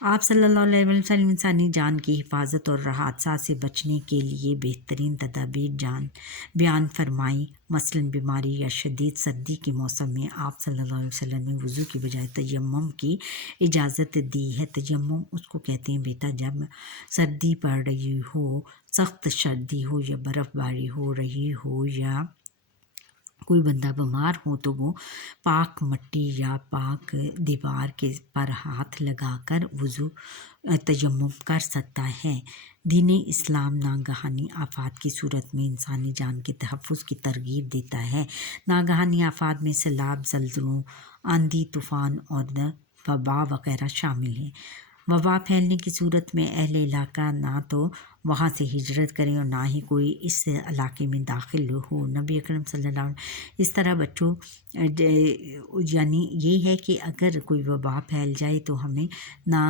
آپ صلی اللہ علیہ وسلم انسانی جان کی حفاظت اور حادثات سے بچنے کے لیے بہترین تدابیر بیان فرمائی۔ مثلاً بیماری یا شدید سردی کے موسم میں آپ صلی اللہ علیہ وسلم نے وضو کی بجائے تیمم کی اجازت دی ہے۔ تیمم اس کو کہتے ہیں بیٹا جب سردی پڑ رہی ہو، سخت سردی ہو یا برف باری ہو رہی ہو یا کوئی بندہ بیمار ہو تو وہ پاک مٹی یا پاک دیوار کے پر ہاتھ لگا کر وضو تیمم کر سکتا ہے۔ دین اسلام ناگہانی آفات کی صورت میں انسانی جان کے تحفظ کی ترغیب دیتا ہے۔ ناگہانی آفات میں سیلاب، زلزلوں، آندھی طوفان اور وبا وغیرہ شامل ہیں۔ وبا پھیلنے کی صورت میں اہل علاقہ نہ تو وہاں سے ہجرت کریں اور نہ ہی کوئی اس علاقے میں داخل ہو۔ نبی اکرم صلی اللہ علیہ وسلم اس طرح بچوں یعنی یہ ہے کہ اگر کوئی وبا پھیل جائے تو ہمیں نہ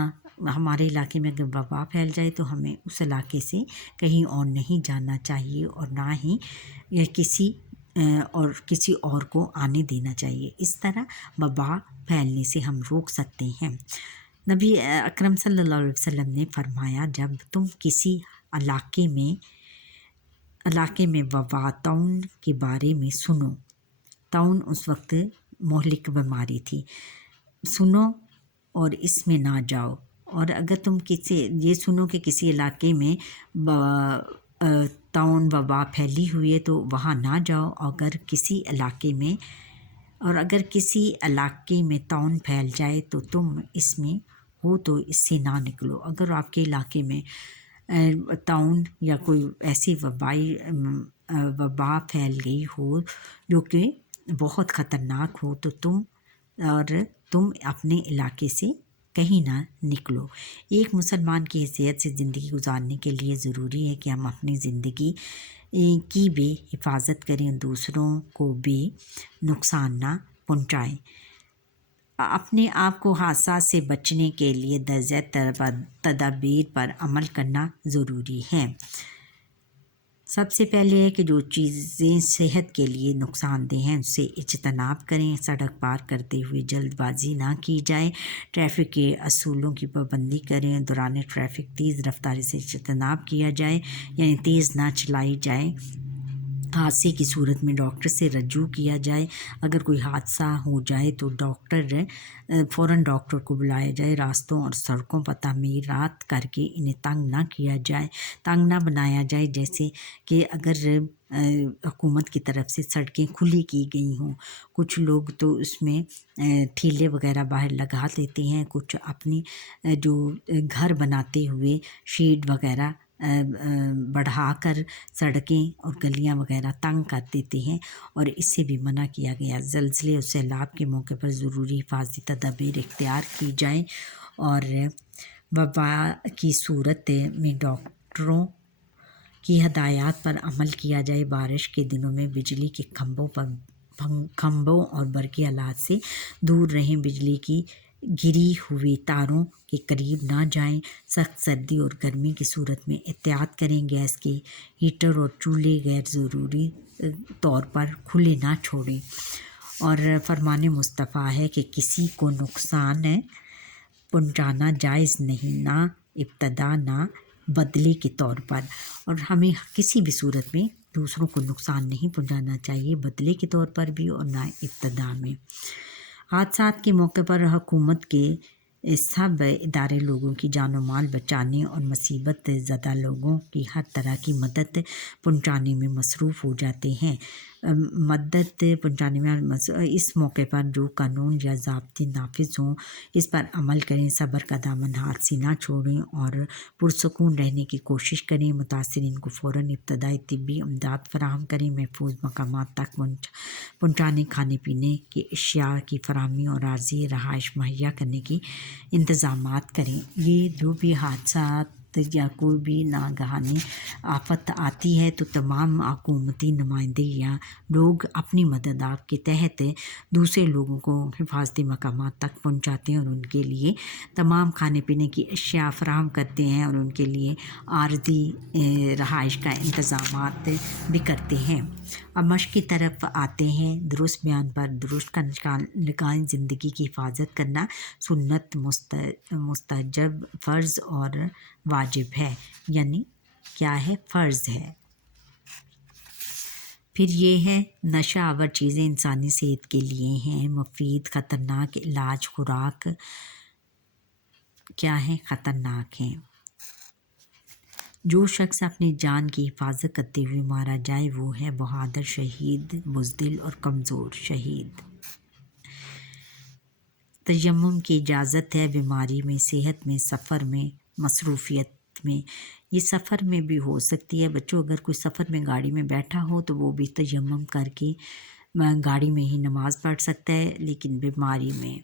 ہمارے علاقے میں اگر وبا پھیل جائے تو ہمیں اس علاقے سے کہیں اور نہیں جانا چاہیے اور نہ ہی کسی اور کو آنے دینا چاہیے۔ اس طرح وبا پھیلنے سے ہم روک سکتے ہیں۔ نبی اکرم صلی اللہ علیہ وسلم نے فرمایا جب تم کسی علاقے میں وبا طاعون کے بارے میں سنو، طاعون اس وقت مہلک بیماری تھی، سنو اور اس میں نہ جاؤ، اور اگر تم یہ سنو کہ کسی علاقے میں طاعون وبا پھیلی ہوئی ہے تو وہاں نہ جاؤ، اگر کسی علاقے میں طاعون پھیل جائے تو تم اس میں ہو تو اس سے نہ نکلو۔ اگر آپ کے علاقے میں طاعون یا کوئی ایسی وبا پھیل گئی ہو جو کہ بہت خطرناک ہو تو تم اپنے علاقے سے کہیں نہ نکلو۔ ایک مسلمان کی حیثیت سے زندگی گزارنے کے لیے ضروری ہے کہ ہم اپنی زندگی کی بھی حفاظت کریں، دوسروں کو بھی نقصان نہ پہنچائیں۔ اپنے آپ کو حادثات سے بچنے کے لیے درج تدابیر پر عمل کرنا ضروری ہے۔ سب سے پہلے ہے کہ جو چیزیں صحت کے لیے نقصان دہ ہیں اس سے اجتناب کریں۔ سڑک پار کرتے ہوئے جلد بازی نہ کی جائے، ٹریفک کے اصولوں کی پابندی کریں، دوران ٹریفک تیز رفتاری سے اجتناب کیا جائے، یعنی تیز نہ چلائی جائے۔ حادثے کی صورت میں ڈاکٹر سے رجوع کیا جائے۔ اگر کوئی حادثہ ہو جائے تو فوراً ڈاکٹر کو بلایا جائے۔ راستوں اور سڑکوں پر تعمیرات کر کے انہیں تنگ نہ بنایا جائے، جیسے کہ اگر حکومت کی طرف سے سڑکیں کھلی کی گئی ہوں، کچھ لوگ تو اس میں ٹھیلے وغیرہ باہر لگا دیتے ہیں، کچھ اپنی جو گھر بناتے ہوئے شیڈ وغیرہ بڑھا کر سڑکیں اور گلیاں وغیرہ تنگ کر دیتے ہیں، اور اس سے بھی منع کیا گیا۔ زلزلے اور سیلاب کے موقع پر ضروری حفاظتی تدابیر اختیار کی جائیں، اور وبا کی صورت میں ڈاکٹروں کی ہدایات پر عمل کیا جائے۔ بارش کے دنوں میں بجلی کے کھمبوں اور برقی آلات سے دور رہیں، بجلی کی گری ہوئی تاروں کے قریب نہ جائیں۔ سخت سردی اور گرمی کی صورت میں احتیاط کریں، گیس کے ہیٹر اور چولہے غیر ضروری طور پر کھلے نہ چھوڑیں، اور فرمان مصطفیٰ ہے کہ کسی کو نقصان پہنچانا جائز نہیں، نہ ابتدا نہ بدلے کے طور پر، اور ہمیں کسی بھی صورت میں دوسروں کو نقصان نہیں پہنچانا چاہیے، بدلے کے طور پر بھی اور نہ ابتدا میں۔ حادثات کے موقع پر حکومت کے سب ادارے لوگوں کی جان و مال بچانے اور مصیبت زدہ لوگوں کی ہر طرح کی مدد پہنچانے میں مصروف ہو جاتے ہیں۔ اس موقع پر جو قانون یا ضابطے نافذ ہوں اس پر عمل کریں، صبر کا دامن ہاتھ سے نہ چھوڑیں اور پرسکون رہنے کی کوشش کریں۔ متاثرین کو فوراً ابتدائی طبی امداد فراہم کریں، محفوظ مقامات تک پہنچانے، کھانے پینے کی اشیاء کی فراہمی اور عارضی رہائش مہیا کرنے کے انتظامات کریں۔ یہ جو بھی حادثات یا کوئی بھی ناگہانی آفت آتی ہے تو تمام حکومتی نمائندے یا لوگ اپنی مدد کے تحت دوسرے لوگوں کو حفاظتی مقامات تک پہنچاتے ہیں اور ان کے لیے تمام کھانے پینے کی اشیاء فراہم کرتے ہیں اور ان کے لیے عارضی رہائش کا انتظامات بھی کرتے ہیں۔ اب مشق کی طرف آتے ہیں۔ درست بیان پر درست کا نگاہیں زندگی کی حفاظت کرنا سنت، مستحب، فرض اور واجب ہے، یعنی کیا ہے؟ فرض ہے۔ پھر یہ ہے نشہ آور چیزیں انسانی صحت کے لیے ہیں مفید، خطرناک، علاج، خوراک کیا ہے؟ خطرناک ہیں۔ جو شخص اپنی جان کی حفاظت کرتے ہوئے مارا جائے وہ ہے بہادر، شہید، بزدل اور کمزور شہید۔ تیمم کی اجازت ہے بیماری میں، صحت میں، سفر میں، مصروفیت میں۔ یہ سفر میں بھی ہو سکتی ہے بچوں، اگر کوئی سفر میں گاڑی میں بیٹھا ہو تو وہ بھی تیمم کر کے گاڑی میں ہی نماز پڑھ سکتا ہے، لیکن بیماری میں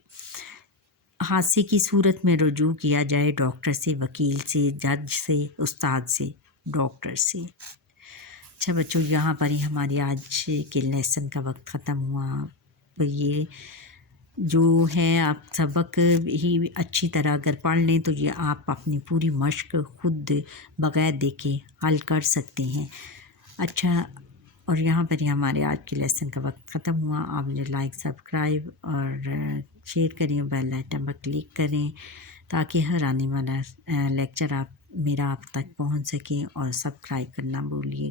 حادثے کی صورت میں رجوع کیا جائے ڈاکٹر سے، وکیل سے، جج سے، استاد سے، ڈاکٹر سے۔ اچھا بچوں، یہاں پر ہی ہماری آج کے لیسن کا وقت ختم ہوا۔ تو یہ جو ہے آپ سبق ہی اچھی طرح اگر پڑھ لیں تو یہ آپ اپنی پوری مشق خود بغیر دیکھے حل کر سکتے ہیں۔ اچھا، اور یہاں پر ہی ہمارے آج کے لیسن کا وقت ختم ہوا۔ آپ مجھے لائک، سبسکرائب اور شیئر کریں، بیل آئٹن پر کلک کریں تاکہ ہر آنے والا لیکچر میرا آپ تک پہنچ سکے، اور سبسکرائب کرنا بھولیے۔